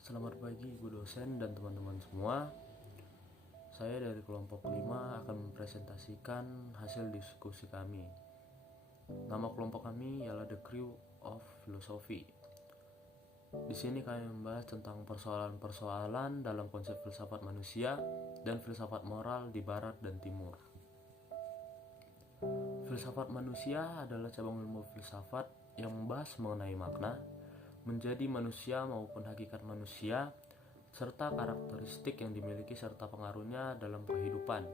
Selamat pagi Bu dosen dan teman-teman semua. Saya dari kelompok 5 akan mempresentasikan hasil diskusi kami. Nama kelompok kami ialah The Crew of Philosophy. Di sini kami membahas tentang persoalan-persoalan dalam konsep filsafat manusia dan filsafat moral di barat dan timur. Filsafat manusia adalah cabang ilmu filsafat yang membahas mengenai makna, menjadi manusia maupun hakikat manusia, serta karakteristik yang dimiliki serta pengaruhnya dalam kehidupan.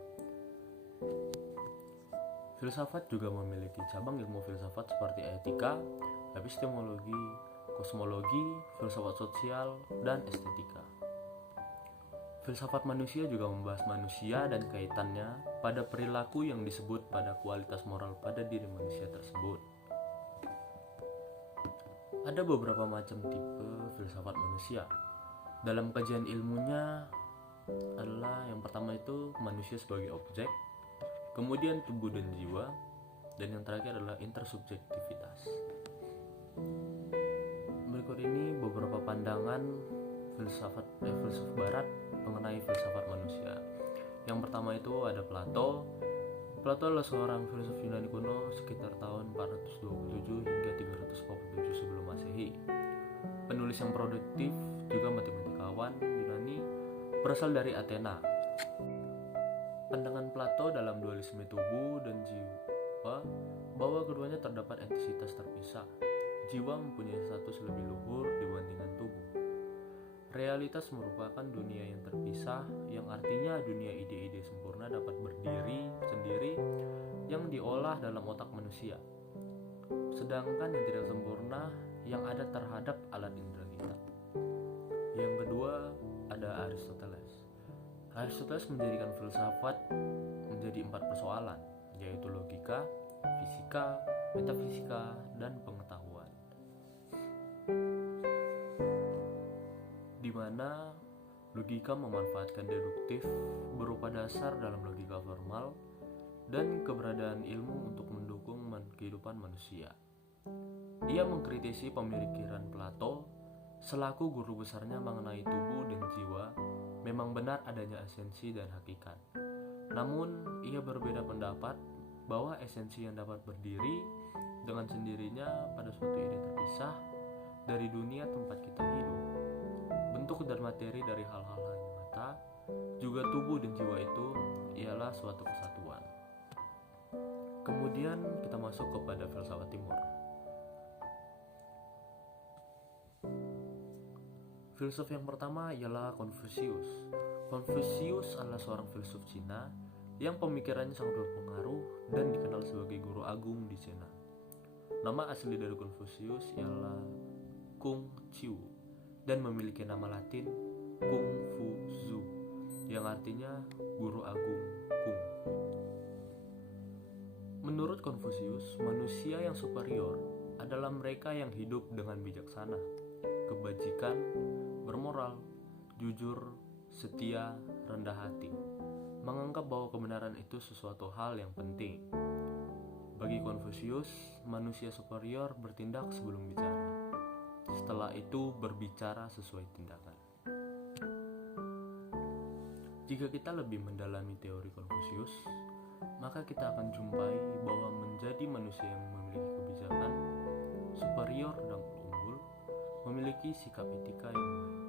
Filsafat juga memiliki cabang ilmu filsafat seperti etika, epistemologi, kosmologi, filsafat sosial, dan estetika. Filsafat manusia juga membahas manusia dan kaitannya pada perilaku yang disebut pada kualitas moral pada diri manusia tersebut. Ada beberapa macam tipe filsafat manusia. Dalam kajian ilmunya adalah yang pertama itu manusia sebagai objek, kemudian tubuh dan jiwa, dan yang terakhir adalah intersubjektivitas. Berikut ini beberapa pandangan filsuf barat mengenai filsafat manusia. Yang pertama itu ada Plato. Plato adalah seorang filsuf Yunani kuno sekitar tahun 427 hingga 347 sebelum Masehi. Penulis yang produktif juga matematikawan Yunani berasal dari Athena. Pandangan Plato dalam dualisme tubuh dan jiwa bahwa keduanya terdapat entitas terpisah. Jiwa mempunyai status lebih luhur dibandingkan tubuh. Realitas merupakan dunia yang terpisah, yang artinya dunia ide-ide sempurna dapat berdiri sendiri yang diolah dalam otak manusia. Sedangkan yang tidak sempurna yang ada terhadap alat indera kita. Yang kedua ada Aristoteles. Aristoteles menjadikan filsafat menjadi 4 persoalan, yaitu logika, fisika, metafisika, dan pengetahuan. Di mana logika memanfaatkan deduktif berupa dasar dalam logika formal dan keberadaan ilmu untuk mendukung kehidupan manusia. Ia mengkritisi pemikiran Plato selaku guru besarnya mengenai tubuh dan jiwa. Memang benar adanya esensi dan hakikat. Namun ia berbeda pendapat bahwa esensi yang dapat berdiri dengan sendirinya pada suatu ide terpisah dari dunia tempat kita hidup. Bentuk dan materi dari hal-hal nyata, juga tubuh dan jiwa itu ialah suatu kesatuan. Kemudian kita masuk kepada filsafat timur. Filsuf yang pertama ialah Confucius. Confucius adalah seorang filsuf Cina yang pemikirannya sangat berpengaruh dan dikenal sebagai guru agung di Cina. Nama asli dari Confucius ialah Kung Chiu dan memiliki nama Latin Kung Fu Zu yang artinya guru agung Kung. Menurut Confucius, manusia yang superior adalah mereka yang hidup dengan bijaksana, kebajikan, bermoral, jujur, setia, rendah hati, menganggap bahwa kebenaran itu sesuatu hal yang penting. Bagi Confucius, manusia superior bertindak sebelum bicara. Setelah itu berbicara sesuai tindakan. Jika kita lebih mendalami teori Confucius, maka kita akan jumpai bahwa menjadi manusia yang memiliki kebijakan, superior dan unggul, memiliki sikap etika yang baik.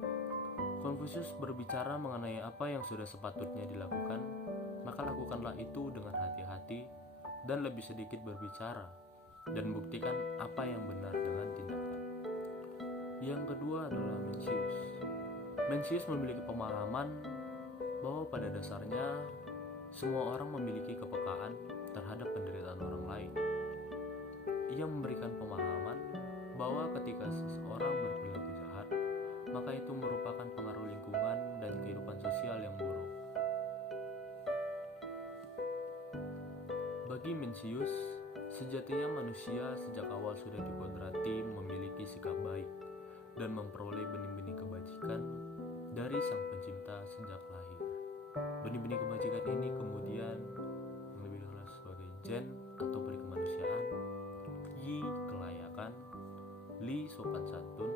Confucius berbicara mengenai apa yang sudah sepatutnya dilakukan, maka lakukanlah itu dengan hati-hati dan lebih sedikit berbicara, dan buktikan apa yang benar dengan tindakan. Yang kedua adalah Mencius. Mencius memiliki pemahaman bahwa pada dasarnya semua orang memiliki kepekaan terhadap penderitaan orang lain. Ia memberikan pemahaman bahwa ketika seseorang berperilaku jahat, maka itu merupakan pengaruh lingkungan dan kehidupan sosial yang buruk. Bagi Mencius, sejatinya manusia sejak awal sudah dikodrati memiliki sikap baik dan memperoleh benih-benih kebajikan dari Sang Pencipta sejak lahir. Benih-benih kebajikan ini kemudian yang lebih dikenal sebagai gen atau peri kemanusiaan, yi kelayakan, li sopan santun,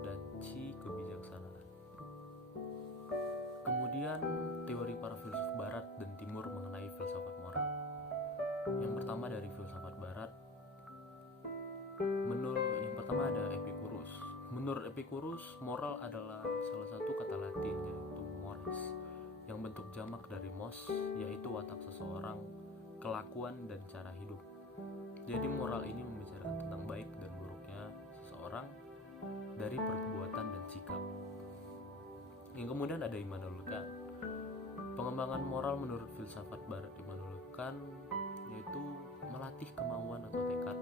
dan ci kebijaksanaan. Epikurus, moral adalah salah satu kata Latin yaitu mores, yang bentuk jamak dari mos, yaitu watak seseorang, kelakuan dan cara hidup. Jadi moral ini membicarakan tentang baik dan buruknya seseorang dari perbuatan dan sikap. Yang kemudian ada Immanuel Kant. Pengembangan moral menurut filsafat barat Immanuel Kant yaitu melatih kemauan atau tekad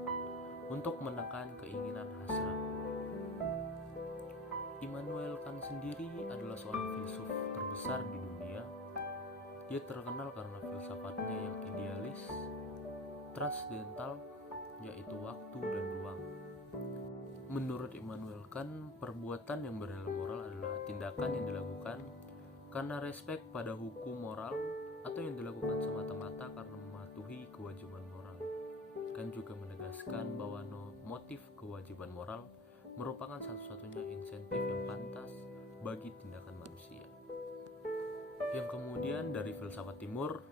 untuk menekan keinginan hasrat. Immanuel Kant sendiri adalah seorang filsuf terbesar di dunia. Ia terkenal karena filsafatnya yang idealis, transcendental, yaitu waktu dan ruang. Menurut Immanuel Kant, perbuatan yang bernilai moral adalah tindakan yang dilakukan karena respek pada hukum moral atau yang dilakukan semata-mata karena mematuhi kewajiban moral. Kant juga menegaskan bahwa motif kewajiban moral merupakan satu-satunya insentif yang pantas bagi tindakan manusia. Yang kemudian dari filsafat timur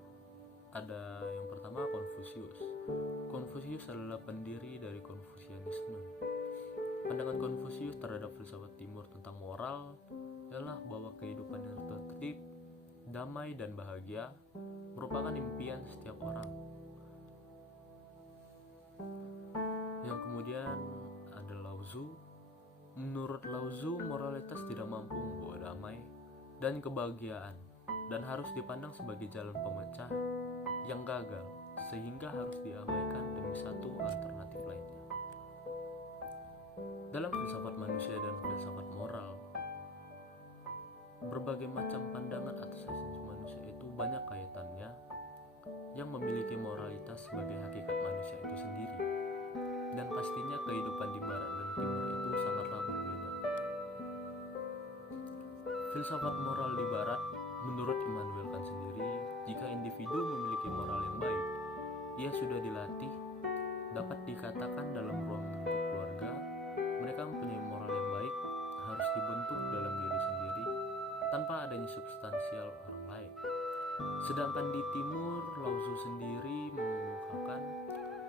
ada yang pertama Konfusius. Konfusius adalah pendiri dari Konfusianisme. Pandangan Konfusius terhadap filsafat timur tentang moral adalah bahwa kehidupan yang tertib, damai dan bahagia merupakan impian setiap orang. Yang kemudian ada Lao Tzu. Menurut Lao Tzu, moralitas tidak mampu membawa damai dan kebahagiaan dan harus dipandang sebagai jalan pemecah yang gagal sehingga harus diabaikan demi satu alternatif lainnya. Dalam filsafat manusia dan filsafat moral, berbagai macam pandangan atas esensi manusia itu banyak kaitannya yang memiliki moralitas sebagai hakikat manusia itu sendiri. Dan pastinya kehidupan di barat dan timur itu sangatlah berbeda. Filsafat moral di barat, menurut Immanuel Kant sendiri, jika individu memiliki moral yang baik, ia sudah dilatih, dapat dikatakan dalam ruang lingkup keluarga, mereka mempunyai moral yang baik, harus dibentuk dalam diri sendiri, tanpa adanya substansial orang lain. Sedangkan di timur, Lao Tzu sendiri mengemukakan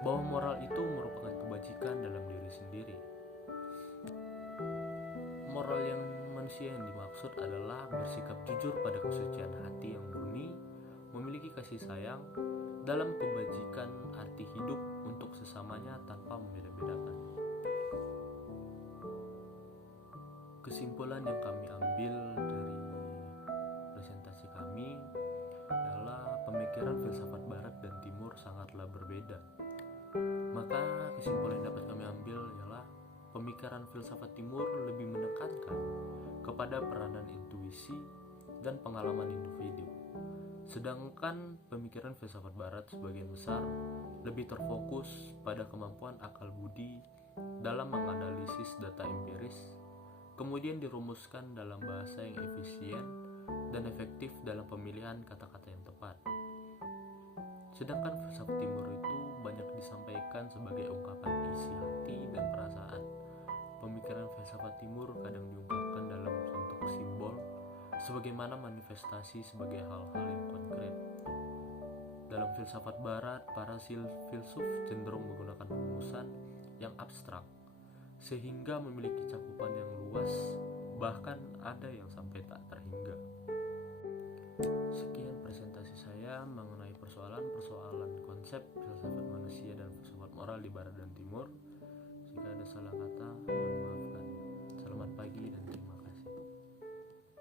bahwa moral itu merupakan kebajikan dalam diri sendiri. Moral yang manusia yang dimaksud adalah bersikap jujur pada kesucian hati yang murni, memiliki kasih sayang, dalam kebajikan arti hidup untuk sesamanya tanpa membeda-bedakan. Kesimpulan yang kami ambil dari presentasi kami adalah pemikiran filsafat barat dan timur sangatlah berbeda. Maka kesimpulan yang dapat kami ambil ialah pemikiran filsafat timur lebih menekankan kepada peranan intuisi dan pengalaman individu. Sedangkan pemikiran filsafat barat sebagian besar lebih terfokus pada kemampuan akal budi dalam menganalisis data empiris, kemudian dirumuskan dalam bahasa yang efisien dan efektif dalam pemilihan kata-kata yang tepat. Sedangkan filsafat timur itu banyak disampaikan sebagai ungkapan isi hati dan perasaan. Pemikiran filsafat timur kadang diungkapkan dalam bentuk simbol, sebagaimana manifestasi sebagai hal-hal yang konkret. Dalam filsafat barat, para filsuf cenderung menggunakan rumusan yang abstrak, sehingga memiliki cakupan yang luas, bahkan ada yang sampai tak terhingga. Sekian presentasi saya mengenai persoalan-persoalan konsep filsafat manusia dan filsafat moral di barat dan timur.